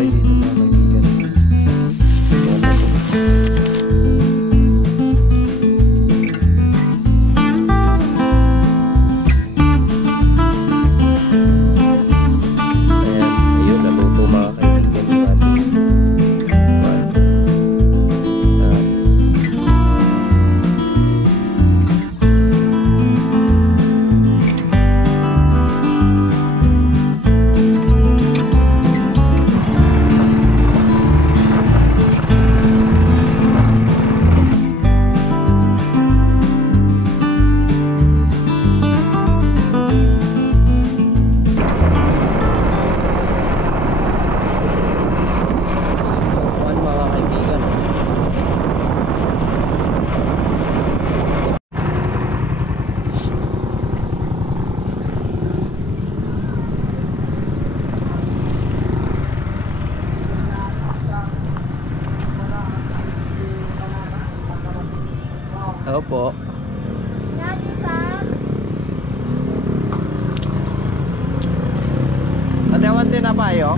tayo dito mga kaibigan. Opo. Ate, din na ba yo?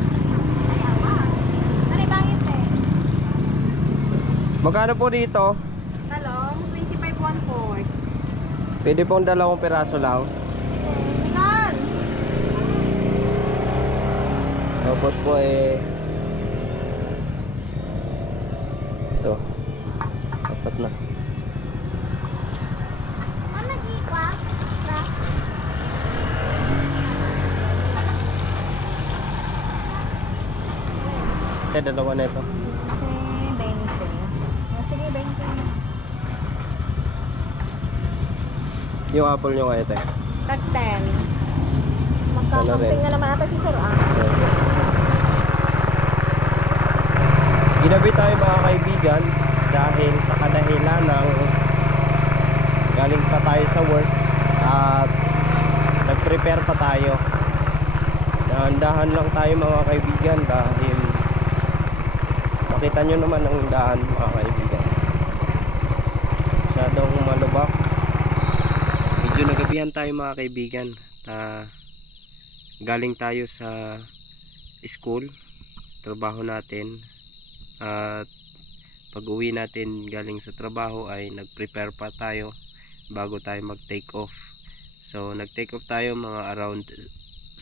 Magkano po dito? Talong, 25 1/4. Pwede pong 2 piraso lang. Ikan! Tapos po so, dapat na. Dalawa na ito. Sige, 20. Sige, 20. Yung apple nyo kayo, te? That's 10. Magkakamping na naman ata si Sir Ginabi tayo mga kaibigan dahil sa kadahilan ng galing pa tayo sa work at nag-prepare pa tayo. Dahan-dahan lang tayo mga kaibigan dahil makita nyo naman ang daan mga kaibigan, masyadong malubak. Medyo nagabihan tayo mga kaibigan. Galing tayo sa school, sa trabaho natin, at pag uwi natin galing sa trabaho ay nag-prepare pa tayo bago tayo mag-take off. So nag-take off tayo mga around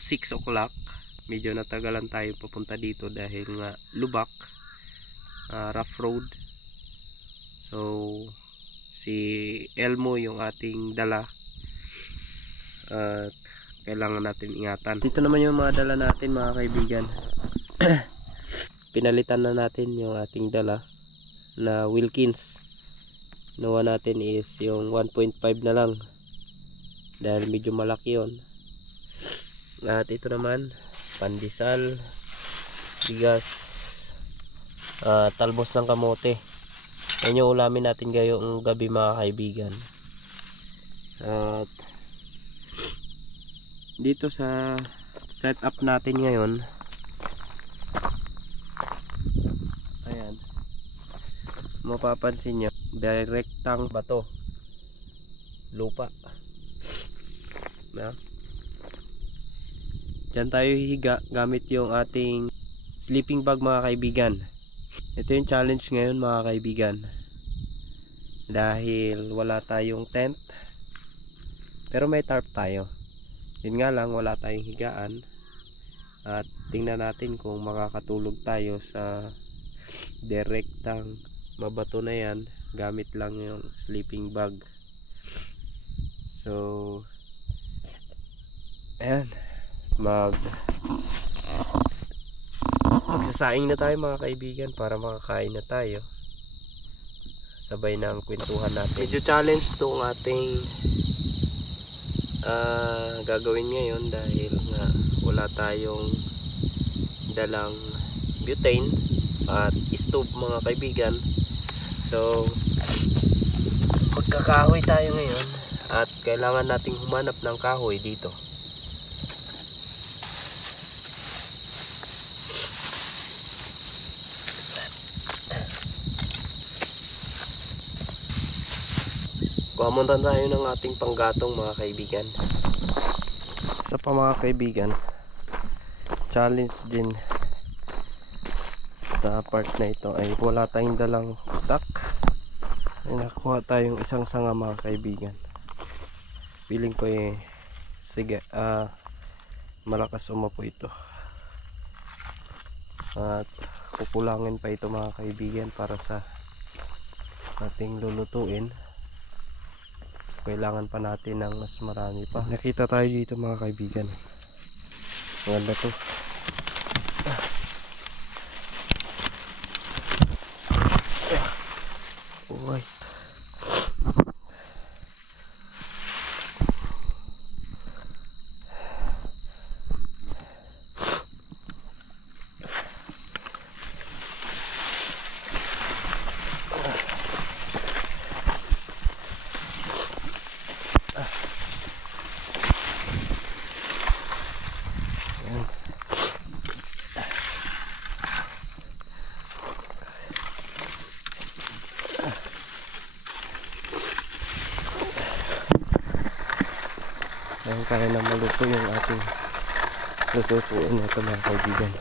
6 o'clock. Medyo natagalan tayo papunta dito dahil nga lubak, rough road. So si Elmo yung ating dala at kailangan natin ingatan. Dito naman yung mga dala natin mga kaibigan. Pinalitan na natin yung ating dala na Wilkins. Nawa natin is yung 1.5 na lang dahil medyo malaki yon. At ito naman pandesal, bigas, talbos ng kamote. Yan yung ulamin natin ngayong gabi mga kaibigan. At dito sa setup natin ngayon, ayan, mapapansin nyo direktang bato, lupa na. Diyan tayo hihiga gamit yung ating sleeping bag mga kaibigan. Ito yung challenge ngayon mga kaibigan, dahil wala tayong tent pero may tarp tayo. Yun nga lang, wala tayong higaan. At tingnan natin kung makakatulog tayo sa direktang mabato na yan gamit lang yung sleeping bag. So ayan, magsasaing na tayo mga kaibigan para makakain na tayo. Sabay ng kwentuhan natin. Medyo challenge itong ating gagawin ngayon dahil nga wala tayong dalang butane at stove mga kaibigan. So magkakahoy tayo ngayon at kailangan nating humanap ng kahoy dito. Kuhamuntan tayo ng ating panggatong mga kaibigan. Sa pa mga kaibigan, challenge din sa part na ito ay wala tayong dalang itak. Ay nakuha tayong isang sanga mga kaibigan. Feeling ko sige, malakas umapo ito. At kukulangin pa ito mga kaibigan para sa ating lulutuin. Kailangan pa natin ng mas marami pa. Nakita tayo dito mga kaibigan. Maganda to. Alright. Ayun, kaya na maluto yung ating lutuin na ito mga kaibigan.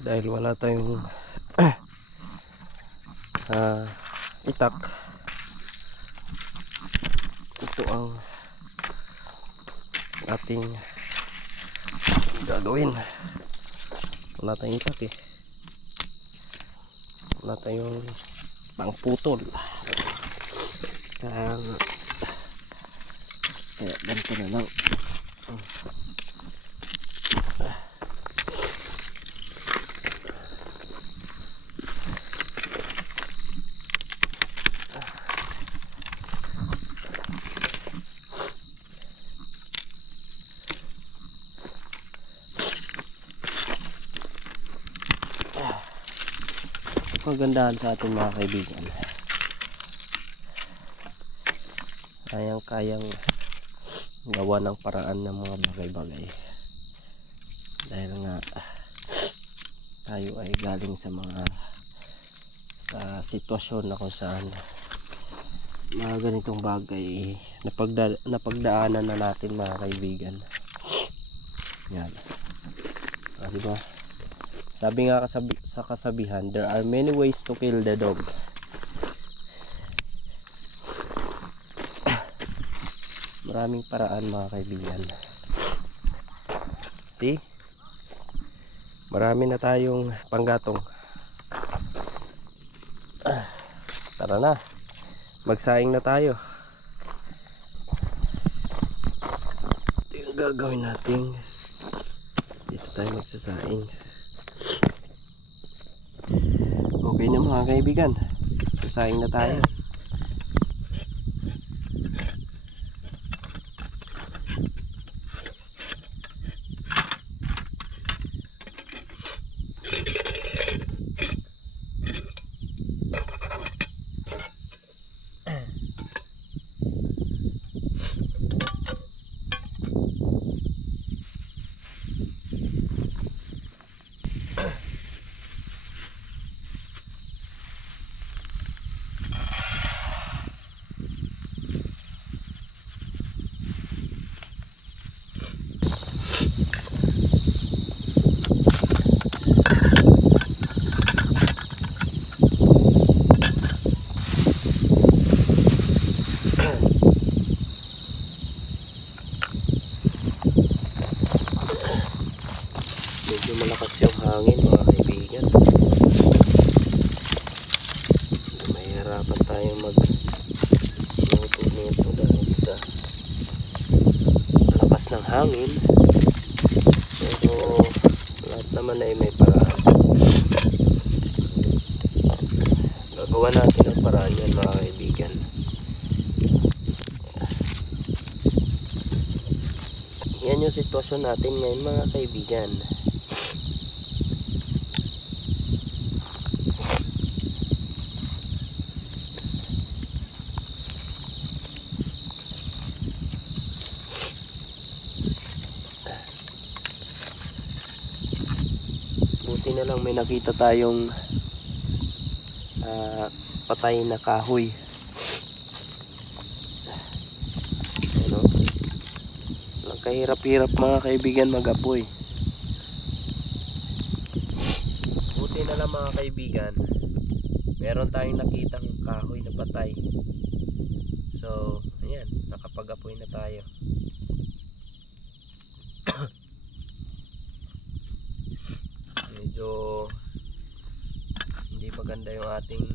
Dahil wala tayong itak, ito ang ating gagawin. Wala tayong itak wala tayong pangputol. Kaya ganito na lang. Kagandahan sa ating mga kaibigan, kayang gawa ng paraan ng mga bagay-bagay, dahil nga tayo ay galing sa sitwasyon na kung saan mga ganitong bagay napagdaanan na natin mga kaibigan. Yan, diba? Sabi nga sa kasabihan, there are many ways to kill the dog. Maraming paraan mga kaibigan. See? Marami na tayong panggatong. Tara na. Magsaing na tayo. Ito yung gagawin natin. Dito tayo magsasaing. Okay na mga kaibigan, sasaing na tayo. Medyo malakas yung hangin mga kaibigan. Mahirapan tayong magluto nito dahil sa lakas ng hangin. Pero lahat naman ay may paraan. Gagawa natin ang paraan yan mga kaibigan. Yan yung sitwasyon natin ngayon mga kaibigan. Buti na lang may nakita tayong patay na kahoy. Ano? Walang kahirap-hirap mga kaibigan mag-apoy. Buti na lang mga kaibigan, meron tayong nakitang kahoy na patay. So, ayan, nakapag-apoy na tayo. Medyo hindi maganda yung ating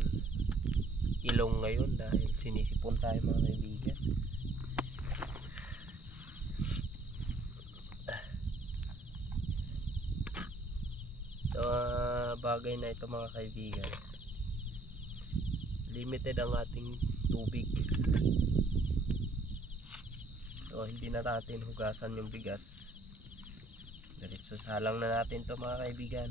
ilong ngayon dahil sinisipon tayo mga kaibigan. So, bagay na ito mga kaibigan. Limited ang ating tubig. So, hindi na natin hugasan yung bigas. Diretso salang na natin to mga kaibigan.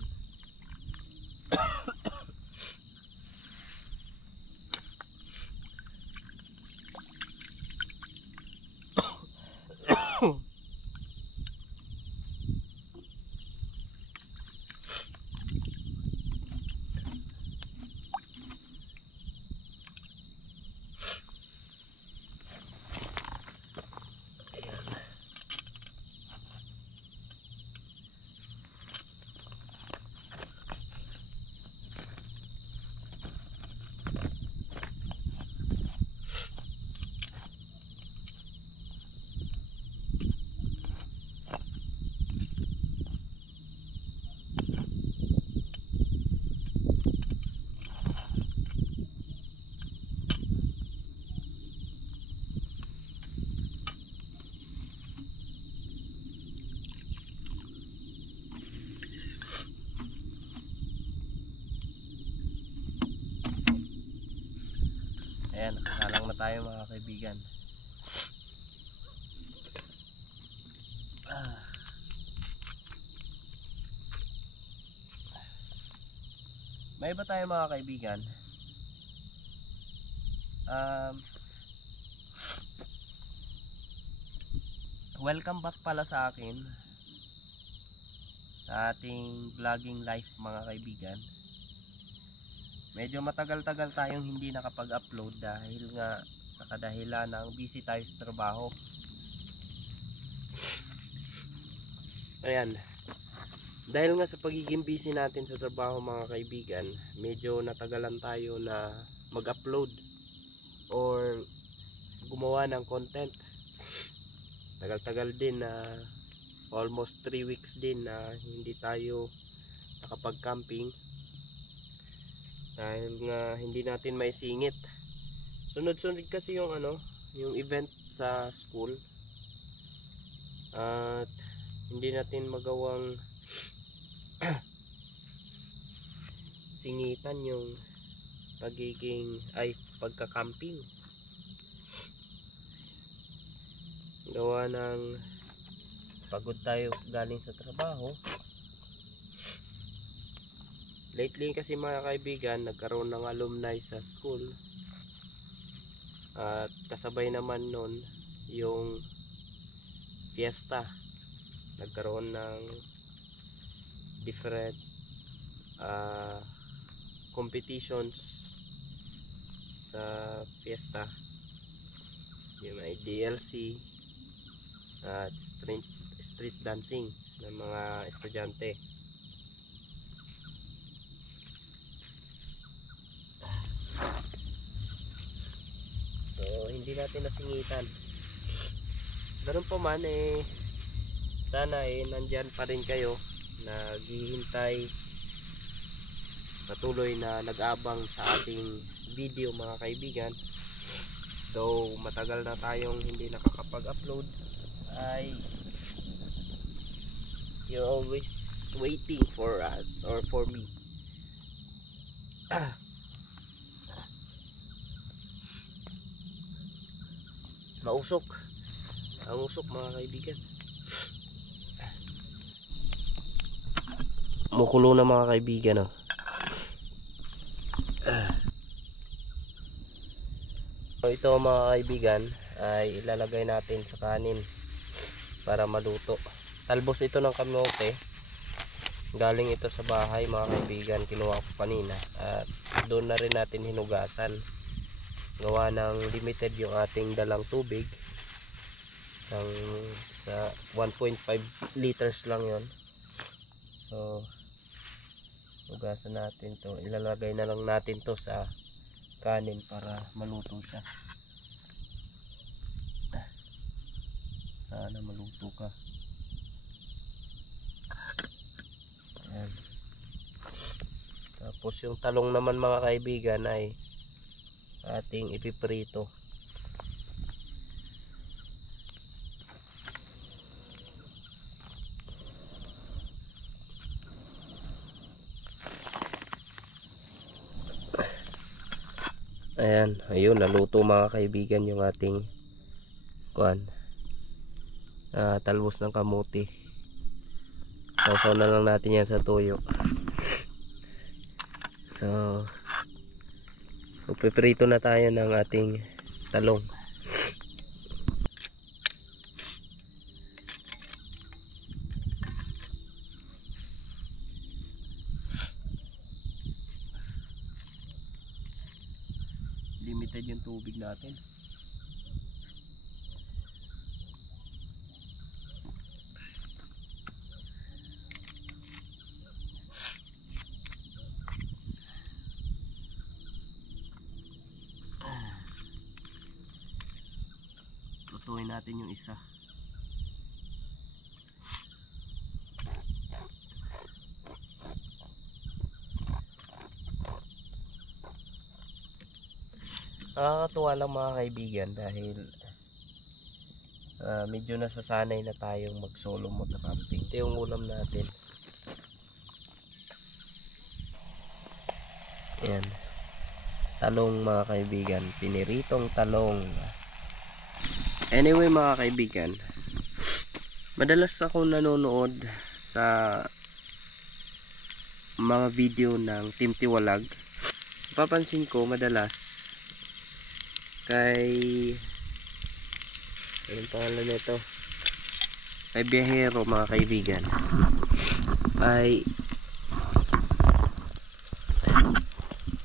Ayan, nakasalang na tayo mga kaibigan. May iba tayo mga kaibigan. Welcome back pala sa akin sa ating vlogging life mga kaibigan. Medyo matagal-tagal tayong hindi nakapag-upload dahil nga sa kadahilan ng busy tayo sa trabaho. Ayan. Dahil nga sa pagiging busy natin sa trabaho mga kaibigan, medyo natagalan tayo na mag-upload or gumawa ng content. Tagal-tagal din na almost 3 weeks din na hindi tayo nakapag-camping. Dahil nga hindi natin maisingit. Sunod-sunod kasi yung yung event sa school. At hindi natin magawang singitan yung pagka-camping. Gawa ng pagod tayo galing sa trabaho. Lately kasi mga kaibigan, nagkaroon ng alumni sa school. At kasabay naman nun yung fiesta. Nagkaroon ng different competitions sa fiesta. Yung may DLC at street dancing ng mga estudyante. Hindi natin nasingitan. Ganun po man sana nandyan pa rin kayo naghihintay, patuloy na nag-abang sa ating video mga kaibigan. Though matagal na tayong hindi nakakapag-upload, ay you're always waiting for us or for me. Mausok ang usok mga kaibigan. Mukulo na mga kaibigan So, ito mga kaibigan ay ilalagay natin sa kanin para maluto. Talbos ito ng kamote Galing ito sa bahay mga kaibigan, kinuha ko kanina at doon na rin natin hinugasan. Gawa ng limited yung ating dalang tubig. Sa 1.5 liters lang yon. So hugasan natin to, ilalagay na lang natin to sa kanin para maluto siya. Sana maluto ka. Ayan. Tapos yung talong naman mga kaibigan ay ating ipiprito. Ayan, ayun, naluto mga kaibigan yung ating talbos ng kamuti. Sausaw na lang natin yan sa tuyo. So magpiprito na tayo ng ating talong. Limited yung tubig natin. Lutuin natin yung isa. Nakakatuwa lang mga kaibigan dahil medyo nasasanay na tayong mag solo motocamping. Ito yung ulam natin. Ayan, talong mga kaibigan, piniritong talong. Anyway mga kaibigan, madalas ako nanonood sa mga video ng Team Tiwalag. Papansin ko madalas kay anong pangalan nito, kay Biyahero mga kaibigan, ay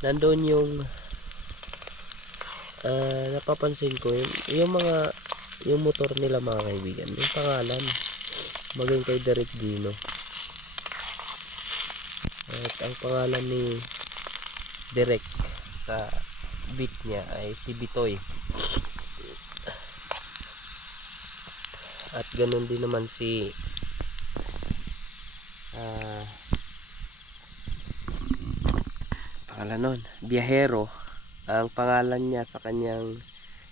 nandoon yung napapansin ko yung motor nila mga kaibigan, yung pangalan maging kay Derek Gino, at ang pangalan ni Derek sa beat niya ay si Bitoy, at ganun din naman si pangalan nun, Biyahero. Ang pangalan niya sa kanyang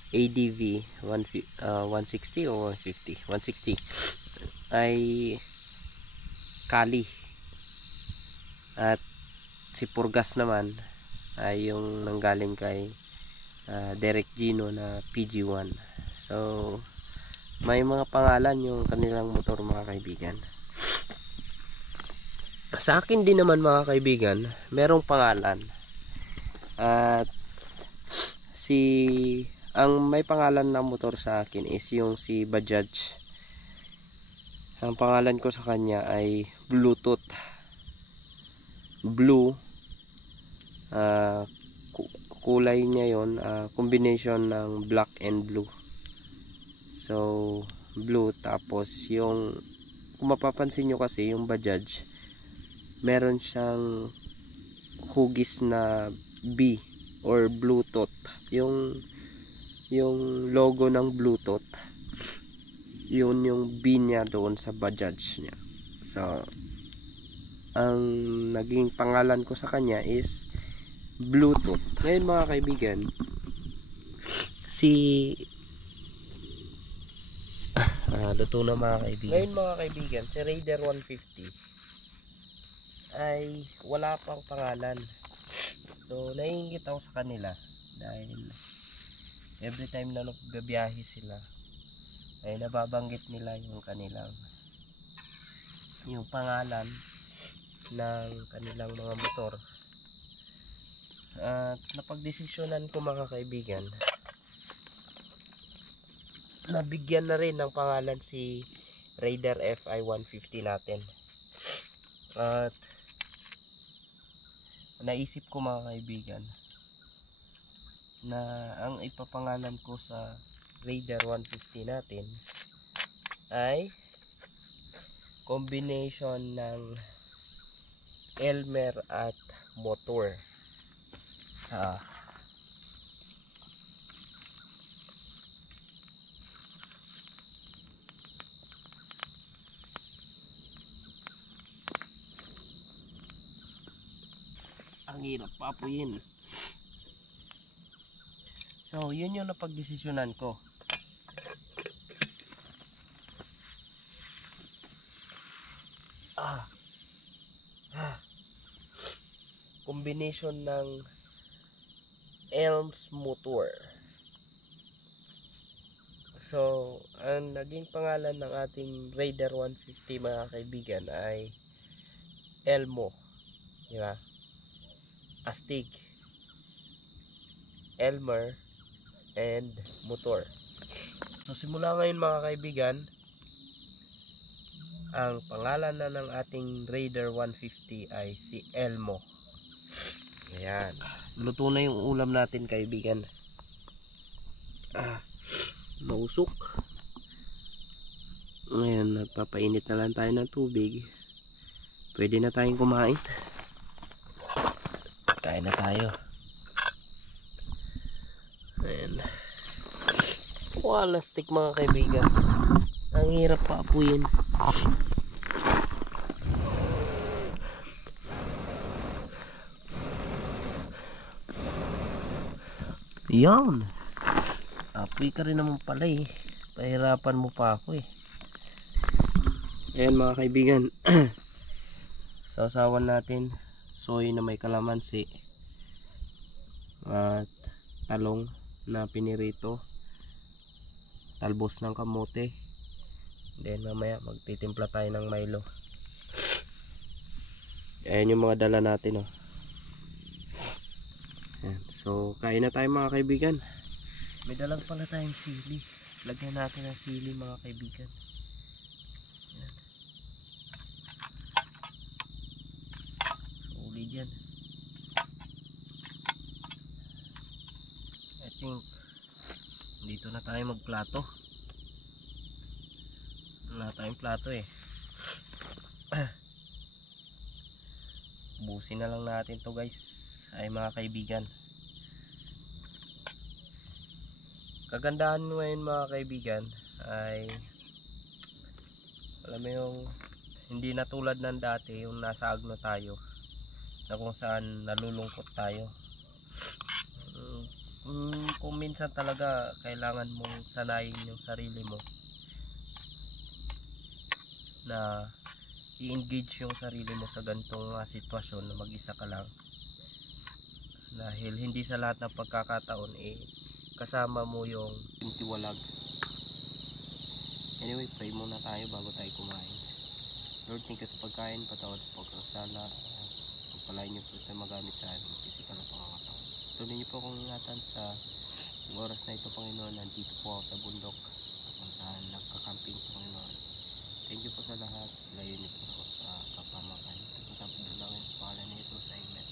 ADV 160 o 150, 160 ay Kali, at si Purgas naman ay yung nanggaling kay Derek Gino na PG1. So may mga pangalan yung kanilang motor mga kaibigan. Sa akin din naman mga kaibigan, merong pangalan. At ang may pangalan ng motor sa akin is yung si Bajaj. Ang pangalan ko sa kanya ay Bluetooth Blue. Kulay niya yon, combination ng black and blue. So blue, tapos yung kung mapapansin nyo kasi yung Bajaj, meron siyang hugis na B or Bluetooth, yung logo ng Bluetooth, yun yung B niya doon sa Bajaj niya. So ang naging pangalan ko sa kanya is Bluetooth. Ngayon mga kaibigan, luto na mga kaibigan. Ngayon mga kaibigan, si Raider 150 ay wala pang pangalan. So naiingit ako sa kanila dahil every time na nagbibiyahe sila ay nababanggit nila yung pangalan ng kanilang mga motor. At napagdesisyonan ko mga kaibigan, nabigyan na rin ng pangalan si Raider FI 150 natin. At naisip ko mga kaibigan na ang ipapangalan ko sa Raider 150 natin ay combination ng Elmer at motor. Ang hirap papuyin. So yun yung napagdesisyonan ko. Combination ng Elms motor. So ang naging pangalan ng ating Raider 150 mga kaibigan ay Elmo, di ba? Astig, Elmer, and motor. So simula ngayon mga kaibigan, ang pangalan na ng ating Raider 150 ay si Elmo. Ayan. Luto na yung ulam natin kaibigan. Mausok. Ngayon nagpapainit na lang tayo ng tubig. Pwede na tayong kumain. Kain na tayo. Ayan. Wala stick mga kaibigan. Ang hirap pa apuyin. Yan. Apoy ka rin naman pala eh. Pahirapan mo pa ako eh. Ayan mga kaibigan. Sausawan natin soy na may kalamansi at talong na pinirito, talbos ng kamote, then mamaya magtitimpla tayo ng Milo. Ayan yung mga dala natin oh. Ayan. So kain na tayo mga kaibigan. May dalang pala tayong sili. Lagyan natin ng sili mga kaibigan. Ayan. Solid yan. I think dito na tayo magplato. Wala tayong plato eh. Busin na lang natin to guys, ay mga kaibigan. Kagandahan ngayon mga kaibigan ay alam mo yung hindi na tulad ng dati yung nasa agno tayo na kung saan nalulungkot tayo. Kung minsan talaga kailangan mong sanayin yung sarili mo na i-engage yung sarili mo sa ganitong sitwasyon na mag-isa ka lang, dahil hindi sa lahat ng pagkakataon kasama mo yung tiwalag. Anyway, pray muna tayo bago tayo kumain. Lord, thank you sa pagkain, patawad sa pagkasala, pagpalain niyo po ito magamit sa ating physical na pangangatawan. Tuloy niyo po akong ingatan sa oras na ito, Panginoon. Nandito po ako sa bundok kung saan nagkakamping, Panginoon. Thank you po sa lahat. Layo niyo po ako sa kapamakan. Ito po sa panalangin sa pangalan ni Jesus. Amen.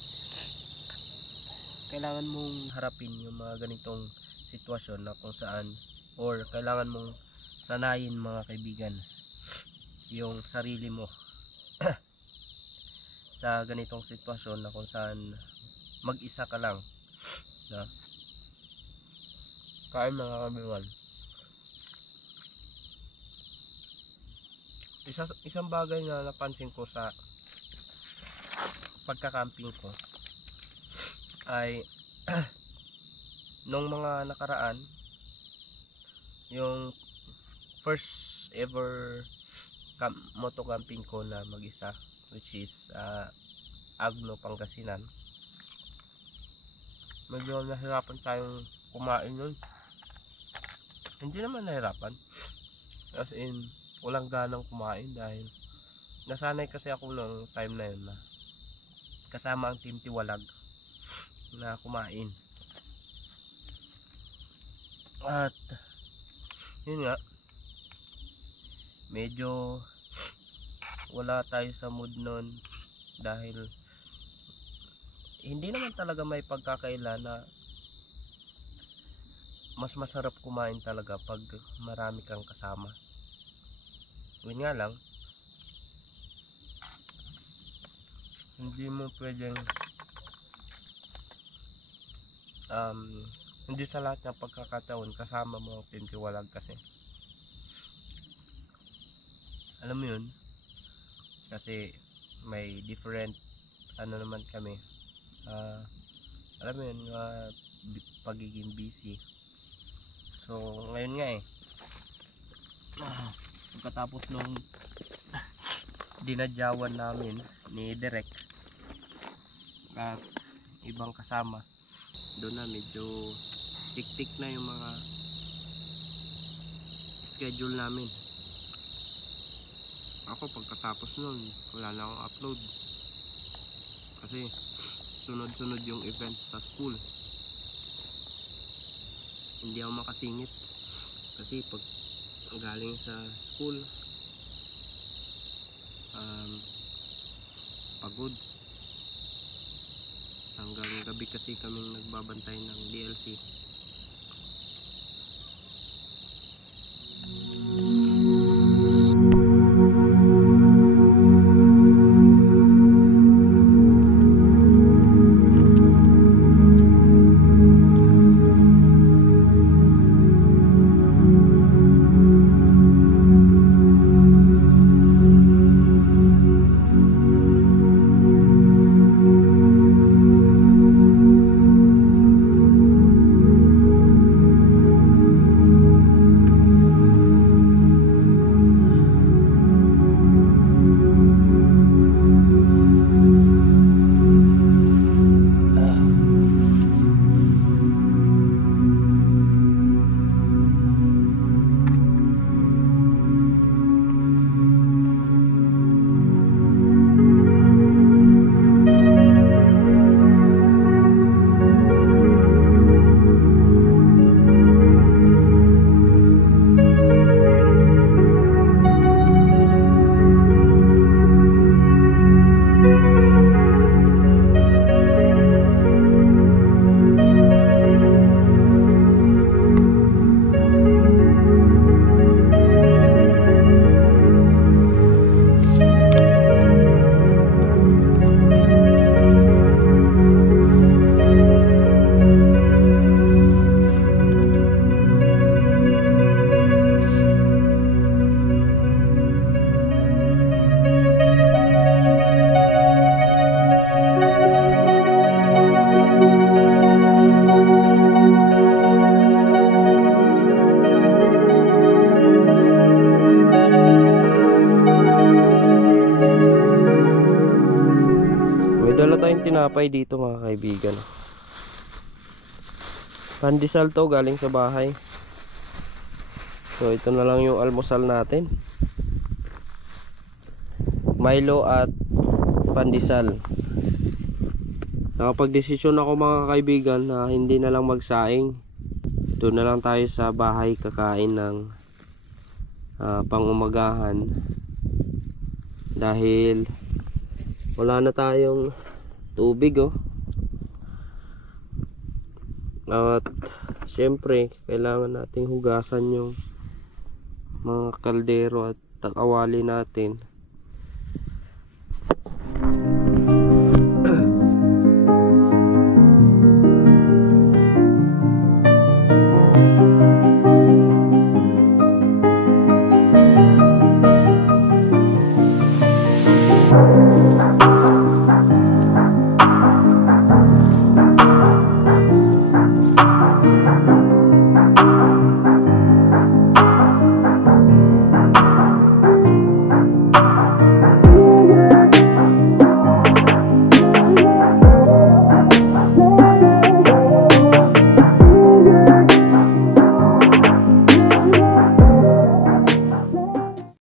Kailangan mong harapin yung mga ganitong sitwasyon na kung saan, or kailangan mong sanayin mga kaibigan yung sarili mo sa ganitong sitwasyon na kung saan mag-isa ka lang na kain mga kaibigan. Isang bagay na napansin ko sa pagkakamping ko ay nung mga nakaraan, yung first ever moto camping ko na mag-isa, which is Agno, Pangasinan, medyo nahirapan tayong kumain nun. Hindi naman nahirapan, as in walang ganang kumain dahil nasanay kasi ako ng time na yun na kasama ang team Tiwalag na kumain. At yun nga, medyo wala tayo sa mood nun dahil hindi naman talaga may pagkakaila na mas masarap kumain talaga pag marami kang kasama. Yun nga lang, hindi mo pwedeng hindi sa lahat ng pagkakataon kasama mo ang Team Tiwalag kasi alam mo yun, kasi may different ano naman kami, alam mo yun, pagiging busy. So ngayon nga pagkatapos nung dinadyawan namin ni Direk at ibang kasama, doon na medyo tik-tik na yung mga schedule namin. Ako pagkatapos nun wala na akong upload kasi sunod-sunod yung event sa school. Hindi ako makasingit kasi pag galing sa school pagod. Hanggang gabi kasi kaming nagbabantay ng DLC. Dala tayong tinapay dito mga kaibigan. Pandesal to galing sa bahay. So ito na lang yung almusal natin. Milo at pandesal. Nakapag-desisyon ako mga kaibigan na hindi na lang magsaing. Doon na lang tayo sa bahay kakain ng pang-umagahan. Dahil wala na tayong tubig at syempre kailangan nating hugasan yung mga kaldero at takawali natin.